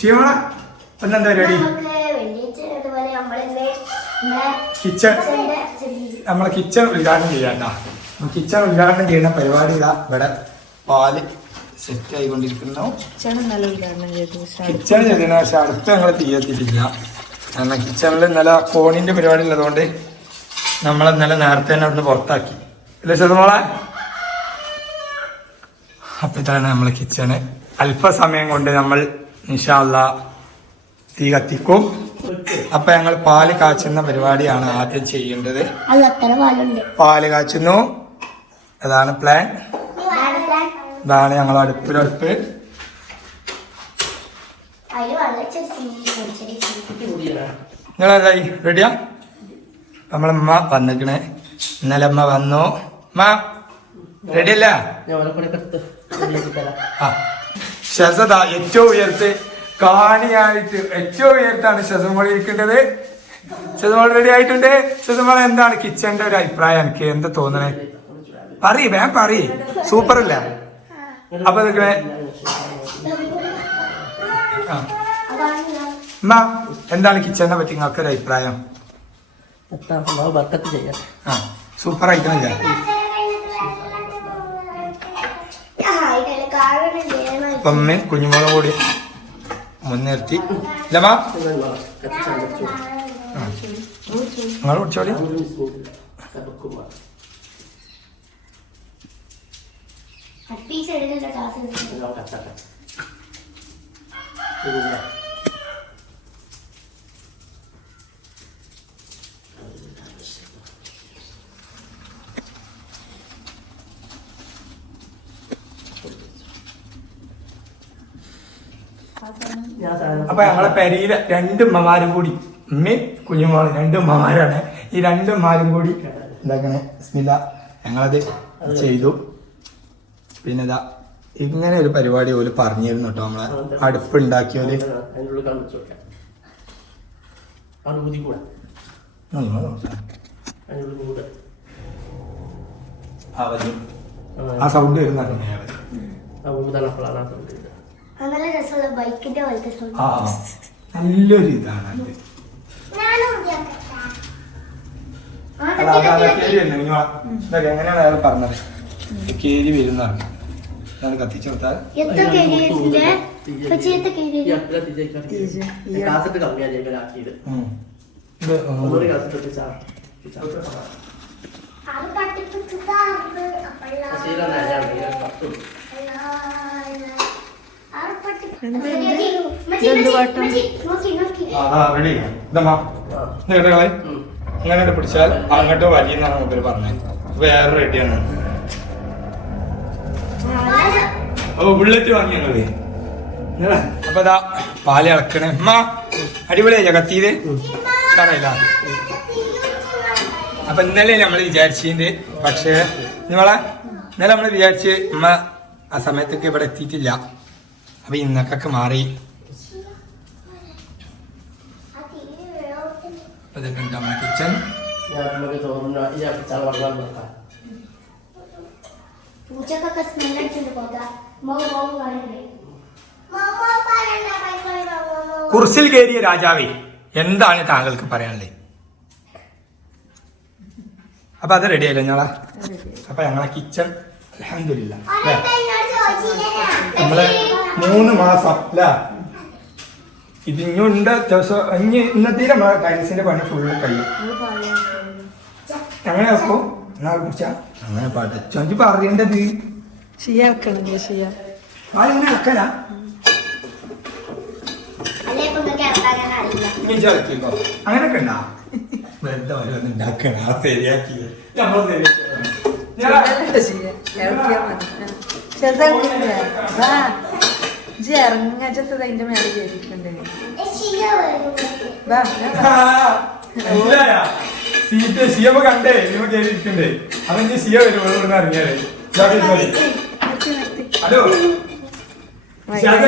ശിവ എന്താ പരിപാടി? കിച്ചൺ നമ്മളെ കിച്ചൺ ഉദ്ഘാടനം ചെയ്യാട്ടോ. കിച്ചൺ ഉദ്ഘാടനം ചെയ്യുന്ന പരിപാടി ഇതാ ഇവിടെ പാല് സെറ്റ് ആയിക്കൊണ്ടിരിക്കുന്നു. കിച്ചൺ ചെയ്തിരുന്നു, പക്ഷെ അടുത്ത് ഞങ്ങൾ തീയെത്തിയിട്ടില്ല. കാരണം കിച്ചണിൽ ഇന്നലെ ഫോണിന്റെ പരിപാടി ഉള്ളതുകൊണ്ട് നമ്മൾ ഇന്നലെ നേരത്തെ തന്നെ അവിടുന്ന് പുറത്താക്കി അല്ലേ ചെറുമോളെ? അപ്പൊ ഇതാണ് നമ്മളെ കിച്ചണ്. അല്പസമയം കൊണ്ട് നമ്മൾ ഇൻഷാ അല്ലാഹ് തീ കത്തിക്കും. അപ്പൊ ഞങ്ങൾ പാല് കാച്ചുന്ന പരിപാടിയാണ് ആദ്യം ചെയ്യേണ്ടത്. പാല് കാച്ചുന്നു, അതാണ് പ്ലാൻ. ഇതാണ് ഞങ്ങൾ അടുപ്പിലടുപ്പ്. നിങ്ങളെന്തായി റെഡിയാ? നമ്മളമ്മ വന്നിക്കണേ. ഇന്നലെ അമ്മ വന്നു. അമ്മ റെഡിയല്ല? ഷസദ ഏറ്റവും ഉയർത്ത് കാണിയായിട്ട് ഏറ്റവും ഉയർത്താണ് ഷസമോൾ ഇരിക്കേണ്ടത്. ഷസമോൾ റെഡി ആയിട്ടുണ്ട്. ഷസമോൾ എന്താണ് കിച്ചന്റെ ഒരു അഭിപ്രായം? എനിക്ക് എന്താ തോന്നണേ? പറയ് വേം പറയ്. സൂപ്പർ അല്ല? അപ്പൊ നിൽക്കണേ അമ്മ, എന്താണ് കിച്ചനെ പറ്റി നിങ്ങൾക്ക് ഒരു അഭിപ്രായം? സൂപ്പർ ആയിട്ടല്ലേ? അമ്മയും കുഞ്ഞുമോളും കൂടി മുൻനിർത്തി ഇല്ലമ്മ നിങ്ങൾ കുടിച്ചോളി. അപ്പൊ ഞങ്ങളെ പെരയിലെ രണ്ടുമ്മമാരും കൂടി, ഉമ്മയും കുഞ്ഞുമോളും രണ്ടുമ്മമാരാണ്. ഈ രണ്ടുമ്മമാരും കൂടി എന്താക്കണേ ബിസ്മില്ലാ ഞങ്ങളത് ചെയ്തു. പിന്നെ ഇതാ ഇങ്ങനെ ഒരു പരിപാടി പോലും പറഞ്ഞിരുന്നു കേട്ടോ. നമ്മളെ അടുപ്പ് ഉണ്ടാക്കിയോല് ആ സൗണ്ട് വരുന്നുണ്ട്. നല്ലൊരു ഇതാണ് എങ്ങനെയാണ് അയാൾ പറഞ്ഞത്? കേരി വരുന്നതാണ്. കത്തിച്ചെടുത്താൽ അങ്ങനെ പിടിച്ചാൽ അങ്ങോട്ട് വലിയെന്നാണ് മൂപ്പര് പറഞ്ഞത്. വേറെ റെഡിയാണ്. ഓ ബുള്ളറ്റ് വാങ്ങി ഞങ്ങള്. അപ്പൊ ഇതാ പാല് ഇളക്കണേ. അമ്മ അടിപൊളിയായില്ല കത്തിയത്? പറയില്ല. അപ്പൊ ഇന്നലെ നമ്മള് വിചാരിച്ചിട്ടുണ്ട്, പക്ഷേ ഇന്നലെ നമ്മള് വിചാരിച്ച് അമ്മ ആ സമയത്തൊക്കെ ഇവിടെ എത്തിയിട്ടില്ല. അപ്പൊ ഇന്നൊക്കെ മാറി. ഇതൊക്കെ ഉണ്ട് നമ്മുടെ കിച്ചൺ. കുർസിൽ കയറിയ രാജാവേ, എന്താണ് താങ്കൾക്ക് പറയാനുള്ളത്? അപ്പൊ അത് റെഡി ആയില്ലോ ഞങ്ങളാ. അപ്പൊ ഞങ്ങളെ കിച്ചൺ അൽഹംദുലില്ലാ നമ്മള് 3 മാസം അല്ല ഇതിഞ്ഞുണ്ട് ദിവസം ഇന്നത്തെ നമ്മളെ ടൈൽസിന്റെ പണി ഫുള്ള് കഴിയും. അങ്ങനെ വെക്കോ എന്നാ കുറിച്ചാ അങ്ങനെ പഠിച്ചു പറയേണ്ടത് ഇങ്ങനെ വെക്കലാ. അങ്ങനൊക്കെ ഉണ്ടാ വെറുതെ ഓരോന്ന് ഉണ്ടാക്കണ ശരിയാക്കി നമ്മൾ അതിന്റെ മേലെ കയറിയിട്ടുണ്ടേ. സീറ്റ് ഷിയപ്പ കണ്ടേ ഇവ കേറിയിരിക്കണ്ടേ. അവൻ ഷിയ വരും ഇവിടുന്ന് ഇറങ്ങിയാലേ. ഹലോ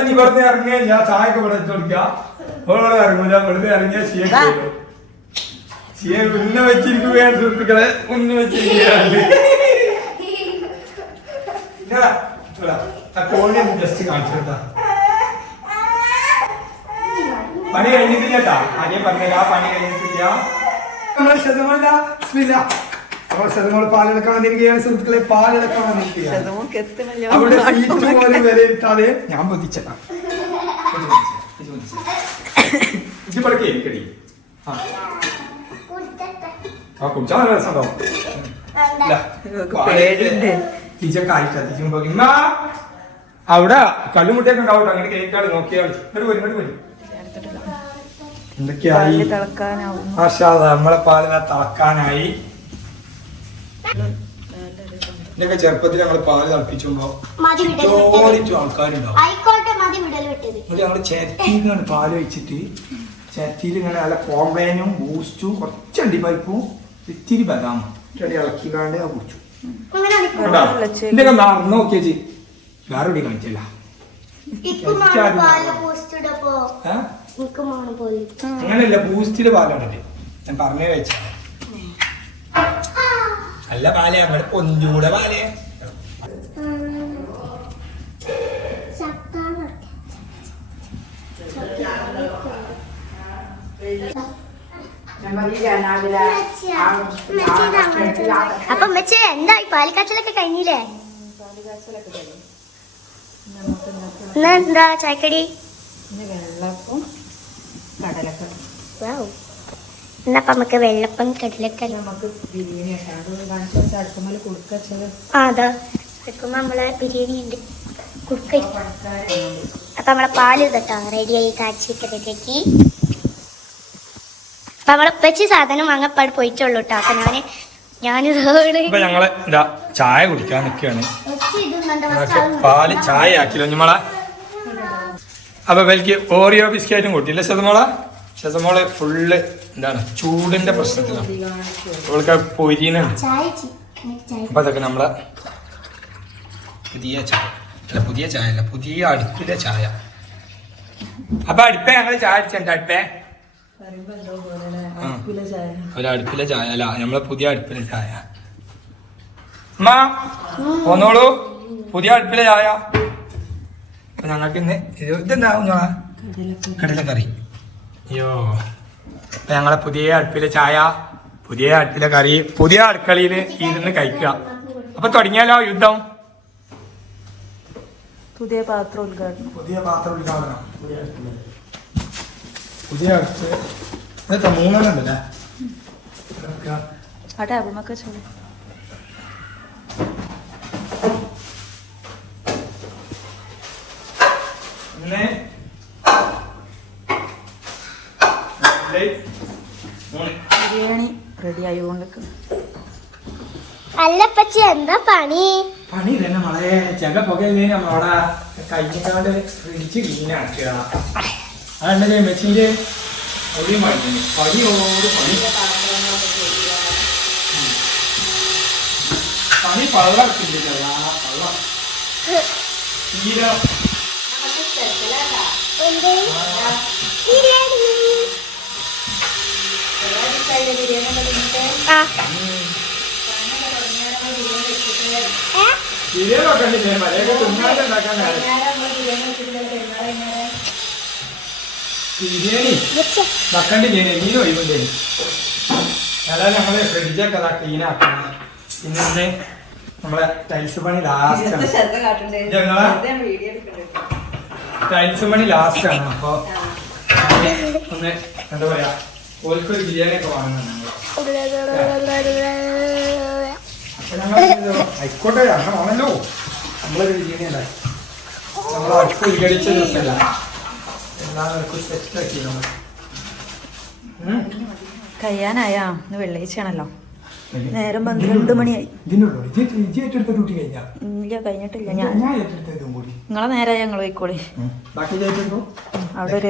നീ വെറുതെ ഇറങ്ങിയ ഞാൻ ചായക്ക് ഇവിടെ വെച്ചോടിക്കാം. ഓളോട് ഇറങ്ങൂല. വെറുതെ ഇറങ്ങിയ ഷിയ ഷിയ ഉന്ന വെച്ചിരിക്കുകയാണ് സുഹൃത്തുക്കളെ. ഉന്ന വെച്ചിരിക്കുകയാണ്. കോഴി ജസ്റ്റ് കാണിച്ചു കേട്ടാ. പണി കഴിഞ്ഞിട്ടില്ല കേട്ടാ. ആദ്യം പറഞ്ഞില്ല, ആ പണി കഴിഞ്ഞിട്ടില്ല. നമ്മളെ ശതമല്ല നമ്മളെ ശതമോള് പാലെടുക്കാൻ വന്നിരിക്കുകയാണ് സുഹൃത്തുക്കളെ. പാലെടുക്കാൻ വന്നിരിക്കുകയാണ്. അവിടെ സീറ്റ് പോലും വിലയിരുത്താതെ ഞാൻ ബോധിച്ചതാ. ഇത് പടക്കേ കടി. ആ കുടിച്ചാൽ നല്ല രസമുണ്ടാവും. അവിടെ കല്ലുമുട്ടയൊക്കെ ഉണ്ടാവും. അങ്ങനെ കേൾക്കാട് നോക്കിയാൽ വരും. എന്തൊക്കെയായി? നമ്മളെ പാലിനെ തിളക്കാനായി. ഇതിനൊക്കെ ചെറുപ്പത്തിൽ ഞങ്ങൾ പാല് തിളപ്പിച്ചുമ്പോ ആൾക്കാരുണ്ടാവും. ഞങ്ങള് ചേർത്തിയിലാണ് പാല് വെച്ചിട്ട് ചേർത്തിയിൽ ഇങ്ങനെ നല്ല കോമ്പൈനും ബൂസ്റ്റും കുറച്ച് അണ്ടിപ്പരിപ്പും ഇത്തിരി ബദാമും ഇളക്കിക്കാണ്ട് കുടിച്ചു. ഇതിന്റെ മറന്നു നോക്കിയേച്ചി വേറെ എവിടെ കാണിച്ചല്ല. അങ്ങനെയല്ല, ബൂസ്റ്റിന്റെ പാലാണല്ലേ ഞാൻ പറഞ്ഞു വെച്ച. നല്ല പാലേ, അങ്ങനെ കൊഞ്ചൂടെ പാലേ. അപ്പൊ മെച്ചേ എന്തായി പാലിക്കാച്ചലൊക്കെ കഴിഞ്ഞില്ലേ? എന്താ ചായക്കടി? എന്നപ്പ നമുക്ക് വെള്ളപ്പം കടലക്കറി. അതാ വെക്കുമ്പോ നമ്മളെ ബിരിയാണി ഉണ്ട് കുടുക്ക. അപ്പൊ നമ്മളെ പാല് ഇതട്ടോ റെഡിയായി, കാച്ചിട്ട് റെഡിയാക്കി. അപ്പൊ നമ്മളെ ഉപ്പച്ചി സാധനം വാങ്ങപ്പാട് പോയിട്ടുള്ളൂ കേട്ടോ. അപ്പൊ ഞങ്ങള് ചായ കുടിക്കാൻ നിൽക്കുകയാണ്. പാല് ചായ ആക്കില്ലോ നമ്മളെ. അപ്പൊ എനിക്ക് ഓറിയോ ബിസ്ക്കറ്റും കൂട്ടിയില്ല ശതമോള് ഫുള്ള് എന്താണ് ചൂടിന്റെ പ്രശ്നത്തിലാണ്. അവൾക്ക് പൊരിയുന്നുണ്ട്. അപ്പൊ അതൊക്കെ നമ്മളെ പുതിയ ചായ അല്ല പുതിയ അടുപ്പിലെ ചായ. അപ്പൊ അടുപ്പേ ഞങ്ങള് ചായ അടിച്ചിട്ടുണ്ട്. അടുപ്പേ ഒരടുപ്പിലെ ചായ അല്ല, നമ്മളെ പുതിയ അടുപ്പിലെ ചായ. അമ്മ പോന്നോളൂ, പുതിയ അടുപ്പിലെ ചായ. ഞങ്ങൾക്ക് ഇന്ന് ഇതെന്താവും ഞങ്ങളെ കടലക്കറി. അയ്യോ, അപ്പൊ ഞങ്ങളെ പുതിയ അടുപ്പിലെ ചായ, പുതിയ അടുപ്പിലെ കറി, പുതിയ അടുക്കളയിൽ ഇരുന്ന് കഴിക്കുക. അപ്പൊ തുടങ്ങിയാലോ യുദ്ധം. പുതിയ പാത്രം ഉദ്ഘാടനം. പുതിയ അടുപ്പ് 3 ഉണ്ടല്ലേ. ബിരിയാണി റെഡി ആയിക്കൊണ്ട്. അല്ലപ്പച്ചി എന്താ പണി? പണി തന്നെ വളരെ ചെക പുകയില്ലേ. നമ്മളവിടെ കഴിഞ്ഞിട്ടാണ്ട് ഫ്രിഡ്ജ് ക്ലീൻ ആക്കുക. അതുണ്ടല്ലേ മെച്ചിന്റെ പണിയോട് പണി പള്ളക്കില്ല. ബിരിയാണി വെക്കണ്ടില്ലേ മീൻ ഒഴിവുണ്ടേ. അതായത് നമ്മള് ഫ്രിഡ്ജൊക്കെ അതാ ക്ലീൻ ആക്കണം. പിന്നെ നമ്മളെ ടൈൽസ് പണി ലാസ്റ്റ് ആണ്. ടൈൽസ് പണി ലാസ്റ്റ് ആണ്. അപ്പൊ ഒന്ന് എന്താ പറയാ, ഓൽക്കൊരു ബിരിയാണി ഒക്കെ വാങ്ങുന്നുണ്ട്. ആയിക്കോട്ടെ, അങ്ങനെ ആണല്ലോ നമ്മളൊരു ബിരിയാണി അല്ലേ. നമ്മൾ അടുപ്പ് ഉദ്ഘടിച്ച ദിവസമല്ല, എല്ലാവർക്കും സെറ്റ് ആക്കി നമ്മൾ. കഴിയാനായാ, ഇന്ന് വെള്ളിയാഴ്ചയാണല്ലോ. നേരം 12 മണിയായി. ഡ്യൂട്ടി കഴിഞ്ഞാ ഇല്ല, കഴിഞ്ഞിട്ടില്ല. ഞാൻ ഏറ്റെടുത്തതും കൂടി നിങ്ങളെ നേരെ ഞങ്ങൾ പോയിക്കോളി. അവിടെ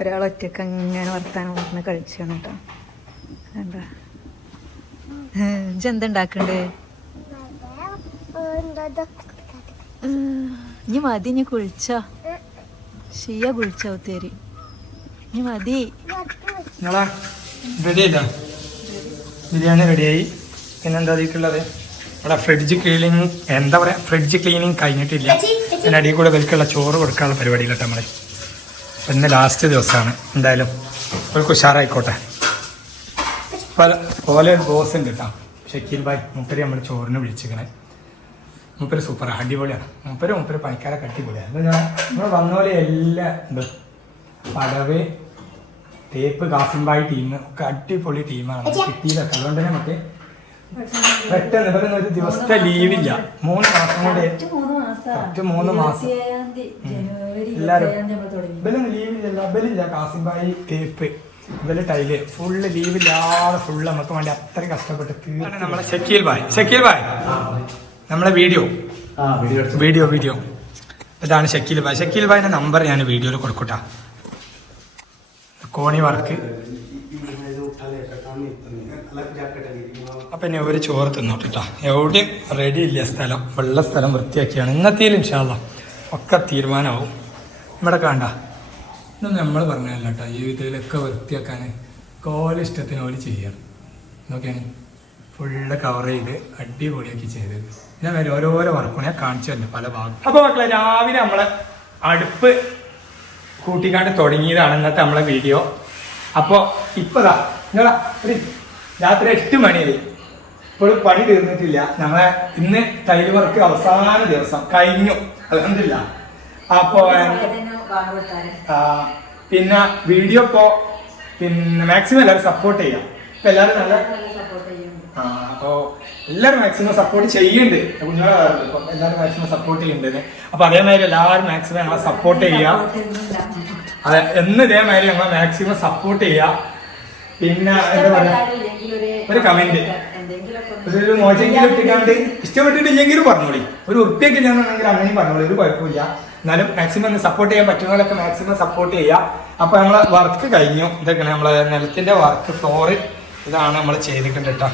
ഒരാളൊറ്റക്ക് അങ്ങനെ വർത്താനം പറഞ്ഞ് കഴിച്ചാണ് കേട്ടോ. എന്താ ഇജെന്തുണ്ടാക്കണ്ടേ? ഇനി മതി, ഇനി കുളിച്ചോ? ഷിയ കുളിച്ചോ? തേരി ഇനി മതി. ബിരിയാണി റെഡിയായി. പിന്നെന്താ അതിക്കുള്ളത്? ഇവിടെ ഫ്രിഡ്ജ് ക്ലീനിങ്, എന്താ പറയാ, ഫ്രിഡ്ജ് ക്ലീനിങ് കഴിഞ്ഞിട്ടില്ല. അതിൻ്റെ അടിയിൽ കൂടെ വിൽക്കുള്ള ചോറ് കൊടുക്കാനുള്ള പരിപാടിയിലട്ടെ നമ്മൾ. ഇന്ന് ലാസ്റ്റ് ദിവസമാണ്. എന്തായാലും ഒരു ഉഷാറായിക്കോട്ടെ. പോലെ ഒരു ബോസ് ഉണ്ട് കേട്ടോ, ഷക്കീൽ ഭായ്. മൂപ്പര് നമ്മൾ ചോറിന് വിളിച്ചിരിക്കണേ. മൂപ്പര് സൂപ്പറാണ്, അടിപൊളിയാണ്. മൂപ്പര് പണിക്കാരൊക്കെ അടിപൊളിയാണ്. അപ്പോൾ നമ്മൾ വന്ന പോലെ എല്ലാ ഉണ്ട് പടവ് തേപ്പ് കാസിംബായി ടീം ഒക്കെ അടിപൊളി ടീമാണ് കിട്ടിയതൊക്കെ. അതുകൊണ്ട് തന്നെ നമുക്ക് പെട്ടെന്ന് ഇവരൊന്നും ഒരു ദിവസത്തെ ലീവില്ല. 3 മാസം കൊണ്ട് കറക്റ്റ് 3 മാസം എല്ലാവരും ഇവരൊന്നും ലീവില്ല. ഇവരില്ല കാസിംബായി തേപ്പ് ഇവര് ടൈല് ഫുള്ള് ലീവില്ലാതെ ഫുള്ള് നമുക്ക് വേണ്ടി അത്രയും കഷ്ടപ്പെട്ട് തീർന്ന് നമ്മളെ ഷക്കീൽ ഭായ് നമ്മളെ വീഡിയോ ഇതാണ് ഷക്കീൽ ഭായിന്റെ നമ്പർ ഞാൻ വീഡിയോയിൽ കൊടുക്കട്ടാ. കോണി വർക്ക്. അപ്പൊ ഇനി ഒരു ചോറ് തിന്നോട്ടാ. എവിടെയും റെഡി ഇല്ല സ്ഥലം, വെള്ള സ്ഥലം വൃത്തിയാക്കിയാണ്. ഇന്നത്തേലും ഇൻഷാ അല്ലാഹ് ഒക്കെ തീരുമാനമാവും. ഇവിടെ കണ്ട ഇതൊന്നും നമ്മൾ പറഞ്ഞല്ല കേട്ടോ. ജീവിതത്തിലൊക്കെ വൃത്തിയാക്കാൻ ഇഷ്ടത്തിന് പോലെ ചെയ്യണം. നോക്കിയാണ് ഫുള്ള് കവർ ചെയ്ത് അടിപൊളിയാക്കി ചെയ്തത്. ഞാൻ വരെ ഓരോരോ വർക്കും ഞാൻ കാണിച്ചു തന്നെ പല ഭാഗം. അപ്പോൾ മക്കളെ രാവിലെ നമ്മളെ അടുപ്പ് കൂട്ടിക്കാണ്ട് തുടങ്ങിയതാണ് ഇന്നത്തെ നമ്മളെ വീഡിയോ. അപ്പോൾ ഇപ്പതാ നിങ്ങളാ ഒരു രാത്രി 8 മണിയായി, ഇപ്പോഴും പണി തീർന്നിട്ടില്ല. നമ്മളെ ഇന്ന് ടൈൽ വർക്ക് അവസാന ദിവസം കഴിഞ്ഞു അൽഹംദുലില്ലാ. അപ്പോ പിന്നെ വീഡിയോ പിന്നെ മാക്സിമം എല്ലാവരും സപ്പോർട്ട് ചെയ്യാം. ഇപ്പൊ എല്ലാവരും നല്ല അപ്പോ എല്ലാവരും മാക്സിമം സപ്പോർട്ട് ചെയ്യുന്നുണ്ട്. കുഞ്ഞുങ്ങളെ ഇപ്പൊ എല്ലാവരും മാക്സിമം സപ്പോർട്ട് ചെയ്യുന്നുണ്ട്. അപ്പൊ അതേമാതിരി എല്ലാവരും മാക്സിമം ഞങ്ങളെ സപ്പോർട്ട് ചെയ്യാം. അതെ എന്ന് ഇതേമാതിരി ഞങ്ങളെ മാക്സിമം സപ്പോർട്ട് ചെയ്യാം. പിന്നെ എന്താ പറയാ, ഒരു കമന്റ് ഒരു മോശമെങ്കിലും ഇട്ടിക്കാണ്ട് ഇഷ്ടപ്പെട്ടിട്ടില്ലെങ്കിലും പറഞ്ഞോളി. ഒരു ഉറുപ്പിയൊക്കെ ഇല്ലാന്നുണ്ടെങ്കിൽ അങ്ങനെയും പറഞ്ഞോളി, ഒരു കുഴപ്പമില്ല. എന്നാലും മാക്സിമം ഒന്ന് സപ്പോർട്ട് ചെയ്യാൻ പറ്റുന്നവരൊക്കെ മാക്സിമം സപ്പോർട്ട് ചെയ്യുക. അപ്പൊ നമ്മളെ വർക്ക് കഴിഞ്ഞു. ഇതൊക്കെ നമ്മളെ നിലത്തിന്റെ വർക്ക് ഫ്ലോറ് ഇതാണ് നമ്മൾ ചെയ്തിട്ടുണ്ട് കേട്ടോ.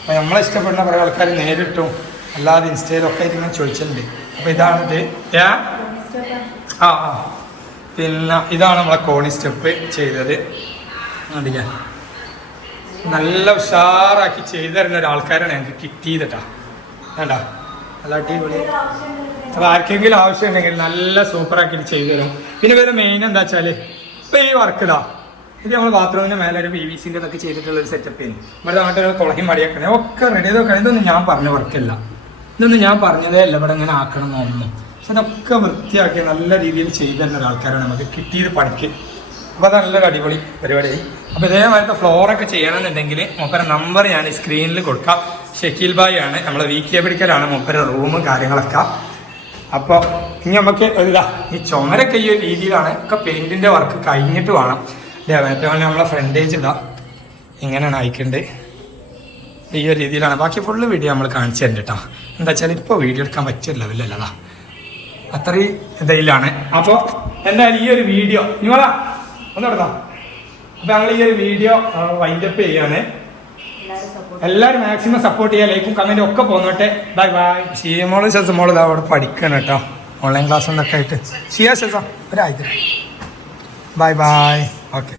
അപ്പൊ നമ്മളെ ഇഷ്ടപ്പെടുന്ന കുറെ ആൾക്കാർ നേരിട്ടും അല്ലാതെ ഇൻസ്റ്റയിലൊക്കെ ആയിട്ട് ഇങ്ങനെ ചോദിച്ചിട്ടുണ്ട്. അപ്പൊ ഇതാണിത്. പിന്നെ ഇതാണ് നമ്മളെ കോണി സ്റ്റെപ്പ് ചെയ്തത്. അടിക്കാൻ നല്ല ഉഷാറാക്കി ചെയ്തു തരുന്ന ഒരാൾക്കാരാണ് ഞങ്ങൾക്ക് കിട്ടിയതട്ടാ. വേണ്ടാ നല്ല അടിപൊളി. അപ്പൊ ആർക്കെങ്കിലും ആവശ്യം ഉണ്ടെങ്കിൽ നല്ല സൂപ്പറാക്കി ചെയ്തു തരും. പിന്നെ വേറെ മെയിൻ എന്താ വെച്ചാല് ഇപ്പൊ ഈ വർക്ക് ഇതാ, ഇത് നമ്മൾ ബാത്റൂമിന്റെ മേലെ ഒരു PVC-ന്റെ ഇതൊക്കെ ചെയ്തിട്ടുള്ള ഒരു സെറ്റപ്പ് ചെയ്യുന്നു. ഇവിടെ നാട്ടിൽ കുളയും മടിയാക്കണേ ഒക്കെ റെഡി ചെയ്തൊക്കെ. ഇതൊന്നും ഞാൻ പറഞ്ഞ വർക്കല്ല, ഇതൊന്നും ഞാൻ പറഞ്ഞതേ അല്ല ഇവിടെ ഇങ്ങനെ ആക്കണം എന്നൊന്നും. പക്ഷെ അതൊക്കെ വൃത്തിയാക്കി നല്ല രീതിയിൽ ചെയ്തു തരുന്ന ഒരാൾക്കാരാണ് നമുക്ക് കിട്ടിയത് പണിക്ക്. അപ്പോൾ അത് നല്ലൊരു അടിപൊളി പരിപാടിയായി. അപ്പോൾ ഇതേമാതിരത്തെ ഫ്ലോറൊക്കെ ചെയ്യണമെന്നുണ്ടെങ്കിൽ മൂപ്പര നമ്പർ ഞാൻ സ്ക്രീനിൽ കൊടുക്കാം. ഷക്കീൽ ഭായ് ആണ്, നമ്മളെ VK പിടിക്കലാണ് മൂപ്പര റൂമും കാര്യങ്ങളൊക്കെ. അപ്പോൾ ഇനി നമുക്ക് ഇതാ ഈ ചുമരൊക്കെ ഈ ഒരു രീതിയിലാണ്. ഒക്കെ പെയിന്റിന്റെ വർക്ക് കഴിഞ്ഞിട്ട് വേണം. അതേപോലെ നമ്മളെ ഫ്രണ്ടേജ് ഇതാ ഇങ്ങനെയാണ് അയക്കേണ്ടത്. ഈ ഒരു രീതിയിലാണ്. ബാക്കി ഫുള്ള് വീഡിയോ നമ്മൾ കാണിച്ചു തരുന്നുണ്ട് കേട്ടോ. എന്താ വെച്ചാൽ ഇപ്പോൾ വീഡിയോ എടുക്കാൻ പറ്റിയ ലെവലല്ലതാ, അത്രയും ഇതിലാണ്. അപ്പോൾ എന്തായാലും ഈ ഒരു വീഡിയോ നിങ്ങളാ ഒന്ന് എടുക്കാം. അപ്പൊ ഞങ്ങൾ ഈ ഒരു വീഡിയോ വൈൻഡപ്പ് ചെയ്യാണ്. എല്ലാവരും മാക്സിമം സപ്പോർട്ട് ചെയ്യുക. ലൈക്കും കമന്റും ഒക്കെ പോന്നോട്ടെ. Bye bye. ഷിയമോള് ശേഷമോള് ഇതാ അവിടെ പഠിക്കണം കേട്ടോ, ഓൺലൈൻ ക്ലാസ് എന്നൊക്കെ ആയിട്ട്. ഷിയ ശേഷം ഒരാഴ്ച. Bye bye. ഓക്കെ.